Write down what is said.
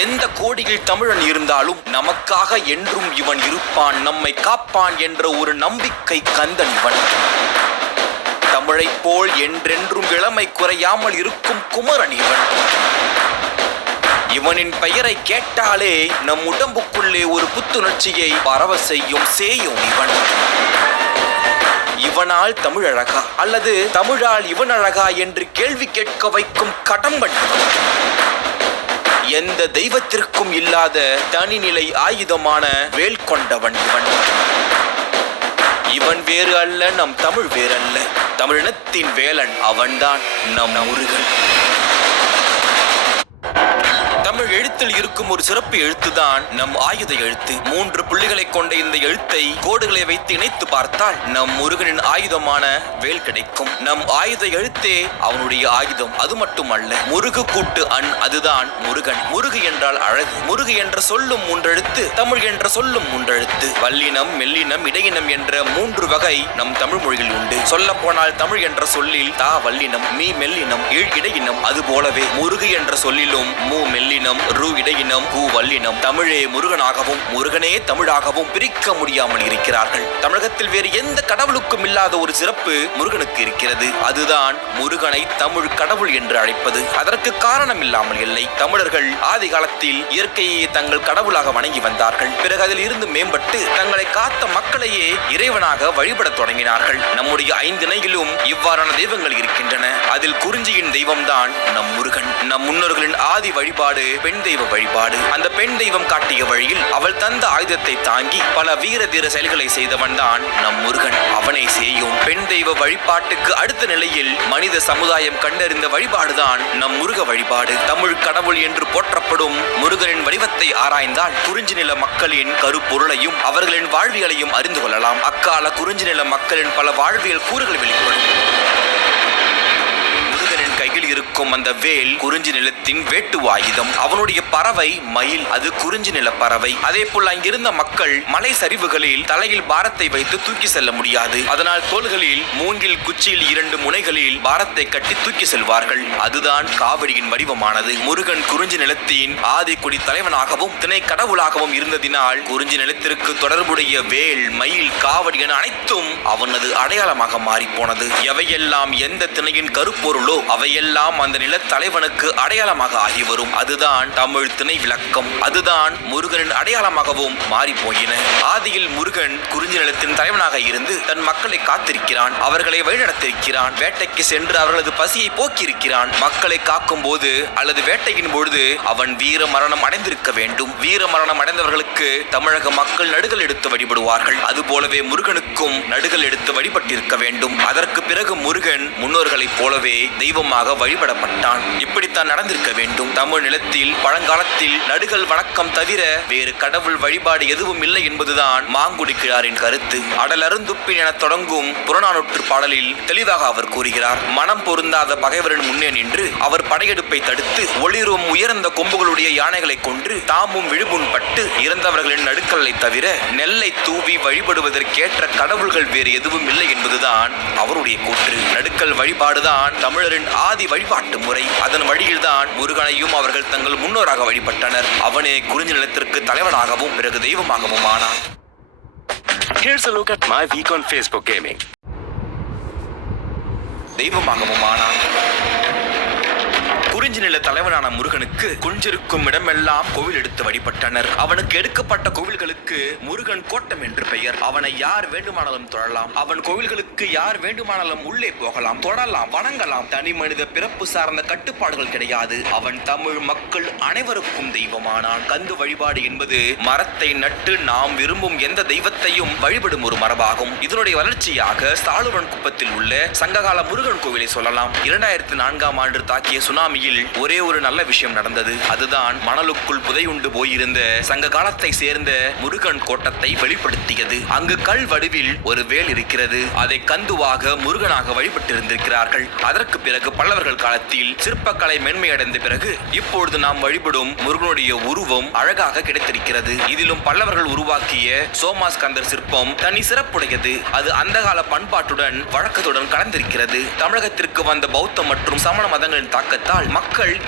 எந்த கோடியில் தமிழன் இருந்தாலும் நமக்காக என்றும் இவன் இருப்பான் நம்மை காப்பான் என்ற ஒரு நம்பிக்கை கந்தன் இவன். தமிழைப் போல் என்றென்றும் இளமை குறையாமல் இருக்கும் குமரன் இவன். இவனின் பெயரை கேட்டாலே நம் உடம்புக்குள்ளே ஒரு புத்துணர்ச்சியை பரவ செய்யும் சேயும் இவன். இவனால் தமிழ் அழகா அல்லது தமிழால் இவன் அழகா என்று கேள்வி கேட்க வைக்கும் கடம்பன் இவன். எந்த தெய்வத்திற்கும் இல்லாத தனிநிலை ஆயுதமான வேல் கொண்டவன் இவன். இவன் வேறு அல்ல நம் தமிழ் வேறல்ல. தமிழினத்தின் வேலன் அவன்தான் நம் முருகன். எழுத்தில் இருக்கும் ஒரு சிறப்பு எழுத்துதான் நம் ஆயுத எழுத்து. மூன்று புள்ளிகளை கொண்ட இந்த எழுத்தை கோடுகளை வைத்து இணைத்து பார்த்தால் நம் முருகனின் ஆயுதமான வேல் கிடைக்கும். நம் ஆயுத எழுத்தே அவனுடைய ஆயுதம். அது மட்டுமல்ல முருகு கூட்டு அன் அதுதான் முருகன். முருகு என்றால் அழகு. முருகு என்ற சொல்லும் மூன்றெழுத்து தமிழ் என்ற சொல்லும் மூன்றெழுத்து. வல்லினம் மெல்லினம் இடையினம் என்ற மூன்று வகை நம் தமிழ் மொழியில் உண்டு. சொல்ல போனால் தமிழ் என்ற சொல்லில் தா வல்லினம் மீ மெல்லினம் ஈழ் இடையினம். அது போலவே முருகு என்ற சொல்லிலும் மூ மெல்லினம் ரு இடையினம் கூ வல்லினம் தமிழே முருகனாகவும் முருகனே தமிழாகவும் பிரிக்க முடியாமல் இருக்கிறார்கள். தமிழகத்தில் வேறு எந்த கடவுளுக்கும் இல்லாத ஒரு சிறப்பு முருகனுக்கு இருக்கிறது. அதுதான் முருகனை தமிழ் கடவுள் என்று அழைப்பது. அதற்கு காரணம் இல்லாமல் இல்லை. தமிழர்கள் ஆதி காலத்தில் இயற்கையை தங்கள் கடவுளாக வணங்கி வந்தார்கள். பிறகு அதில் இருந்து மேம்பட்டு தங்களை காத்த மக்களையே இறைவனாக வழிபடத் தொடங்கினார்கள். நம்முடைய ஐந்திணையிலும் இவ்வாறான தெய்வங்கள் இருக்கின்றன. அதில் குறிஞ்சியின் தெய்வம்தான் நம் முருகன். நம் முன்னோர்களின் ஆதி வழிபாடு பெண் தெய்வ வழிபாடு. அந்த பெண் தெய்வம் காட்டிய வழியில் அவள் தந்த ஆயுதத்தை தாங்கி பல வீர தீர செயல்களை செய்தவன் தான் நம் முருகன். அவனை செய்யும் பெண் தெய்வ வழிபாட்டுக்கு அடுத்த நிலையில் மனித சமுதாயம் கண்டறிந்த வழிபாடுதான் நம் முருக வழிபாடு. தமிழ் கடவுள் என்று போற்றப்படும் முருகனின் வடிவத்தை ஆராய்ந்தால் குறிஞ்சி நில மக்களின் கருப்பொருளையும் அவர்களின் வாழ்வியலையும் அறிந்து கொள்ளலாம். அக்கால குறிஞ்சி நில மக்களின் பல வாழ்வியல் கூறுகள் வெளிப்படும். இருக்கும் அந்த வேல் குறிஞ்சி நிலத்தின் வேட்டு ஆயுதம் அவனுடைய பறவை மயில் அது குறிஞ்சி நில பறவை. அதே போல் அங்கிருந்த மக்கள் மலை சரிவுகளில் தலையில் பாரத்தை வைத்து தூக்கி செல்ல முடியாது. அதனால் தோள்களில் மூங்கில் குச்சியில் இரண்டு முனைகளில் பாரத்தை கட்டி தூக்கி செல்வார்கள். அதுதான் காவடியின் வடிவமானது. முருகன் குறிஞ்சி நிலத்தின் ஆதிக்குடி தலைவனாகவும் திணை கடவுளாகவும் இருந்ததினால் குறிஞ்சி நிலத்திற்கு தொடர்புடைய வேல் மயில் காவடி என அனைத்தும் அவனது அடையாளமாக மாறி போனது எவையெல்லாம் எந்த திணையின் கருப்பொருளோ அவையெல்லாம் அந்த நிலத்தலைவனுக்கு அடையாளமாக ஆகி வரும் அதுதான் தமிழ் திணை விளக்கம் அதுதான் முருகனின் அடையாளமாகவும் மாறி போயின ஆதியில் முருகன் குறிஞ்சி நிலத்தின் தலைவனாக இருந்து தன் மக்களை காத்திருக்கிறான். அவர்களை வழிநடத்திருக்கிறான். வேட்டைக்கு சென்று அவர்களது பசியை போக்கியிருக்கிறான். மக்களை காக்கும் போது அல்லது வேட்டையின் பொழுது அவன் வீர மரணம் அடைந்திருக்க வேண்டும். வீர மரணம் அடைந்தவர்களுக்கு தமிழக மக்கள் நடுகள் எடுத்து வழிபடுவார்கள். அதுபோலவே முருகனுக்கும் நடுகள் எடுத்து வழிபட்டிருக்க வேண்டும். அதற்கு பிறகு முருகன் முன்னோர்களைப் போலவே தெய்வமாக வழிபட வழிபடப்பட்டான் இப்படித்தான் நடந்திருக்க வேண்டும். தமிழ் நிலத்தில் பழங்காலத்தில் நடுகள் வணக்கம் தவிர வேறு கடவுள் வழிபாடு எதுவும் இல்லை என்பதுதான் மாங்குடி கிழாரின் கருத்து அடலருந்துப்பின் என தொடங்கும் புறநானூற்று பாடலில் தெளிவாக அவர் கூறுகிறார் மனம் பொருந்தாத பகைவரின் முன்னே நின்று அவர் படையெடுப்பை தடுத்து ஒளிரும் உயர்ந்த கொம்புகளுடைய யானைகளை கொன்று தாமும் விழுபுண்பட்டு இறந்தவர்களின் நடுக்கல்லை தவிர நெல்லை தூவி வழிபடுவதற்கேற்ற கடவுள்கள் வேறு எதுவும் இல்லை என்பதுதான் அவருடைய கூற்று. நடுக்கல் வழிபாடுதான் தமிழரின் ஆதி வழிபாடு. வழிபாட்டு முறை. அதன் வழியில்தான் முருகனையும் அவர்கள் தங்கள் முன்னோராக வழிபட்டனர். அவனே குறிஞ்சி நிலத்திற்கு தலைவனாகவும் பிறகு தெய்வமாகவும் ஆனான். Here's a look at my week on Facebook Gaming. தெய்வமாகவும் ஆனான். குறிஞ்சி நில தலைவனான முருகனுக்கு குஞ்சிருக்கும் இடமெல்லாம் கோவில் எடுத்து வழிபட்டனர். அவனுக்கு எடுக்கப்பட்ட கோவில்களுக்கு முருகன் கோட்டம் என்று பெயர். அவனை யார் வேண்டுமானாலும் தொழலாம் அவன் கோவில்களுக்கு யார் வேண்டுமானாலும் உள்ளே போகலாம். தொடலாம் வணங்கலாம். தனி மனித பிறப்பு சார்ந்த கட்டுப்பாடுகள் கிடையாது. அவன் தமிழ் மக்கள் அனைவருக்கும் தெய்வமானான். கந்து வழிபாடு என்பது மரத்தை நட்டு நாம் விரும்பும் எந்த தெய்வத்தையும் வழிபடும் ஒரு மரபாகும். இதனுடைய வளர்ச்சியாக சாலுவன் குப்பத்தில் உள்ள சங்ககால முருகன் கோவிலை சொல்லலாம். இரண்டாயிரத்தி நான்காம் ஆண்டு தாக்கிய சுனாமியில் ஒரே ஒரு நல்ல விஷயம் நடந்தது. அதுதான் மணலுக்குள் புதையுண்டு போயிருந்த சங்க காலத்தை சேர்ந்த முருகன் கோட்டத்தை வெளிப்படுத்தியது. அங்கு கல் வடிவில் ஒரு வேல் இருக்கிறது. அதை கந்துவாக முருகனாக வழிபட்டிருந்திருக்கிறார்கள். அதற்கு பிறகு பல்லவர்கள் காலத்தில் சிற்பக்கலை மென்மையடைந்த பிறகு இப்பொழுது நாம் வழிபடும் முருகனுடைய உருவம் அழகாக கிடைத்திருக்கிறது. இதிலும் பல்லவர்கள் உருவாக்கிய சோமாஸ்கந்தர் சிற்பம் தனி சிறப்புடையது. அது அந்த கால பண்பாட்டுடன் வழக்கத்துடன் கலந்திருக்கிறது. தமிழகத்திற்கு வந்த பௌத்த மற்றும் சமண மதங்களின் தாக்கத்தால் மக்கள்